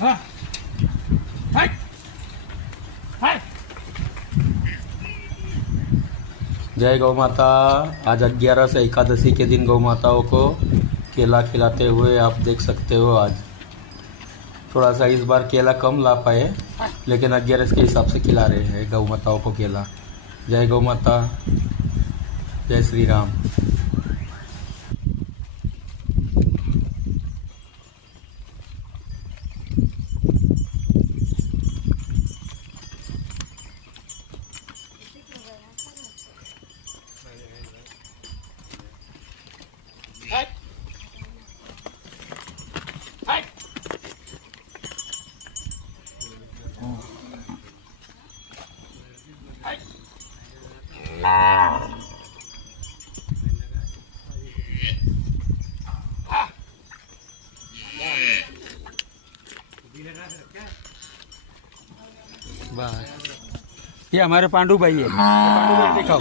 हाँ हाय हाय। जय गौ माता। आज 11 एकादशी के दिन गौ माताओं को केला खिलाते हुए आप देख सकते हो। आज थोड़ा सा इस बार केला कम ला पाए, लेकिन 11 के हिसाब से खिला रहे हैं गौ माताओं को केला। जय गौ माता, जय श्री राम। हाय हाय। बस ये हमारे पांडू भाई है, पांडू भाई दिखाओ।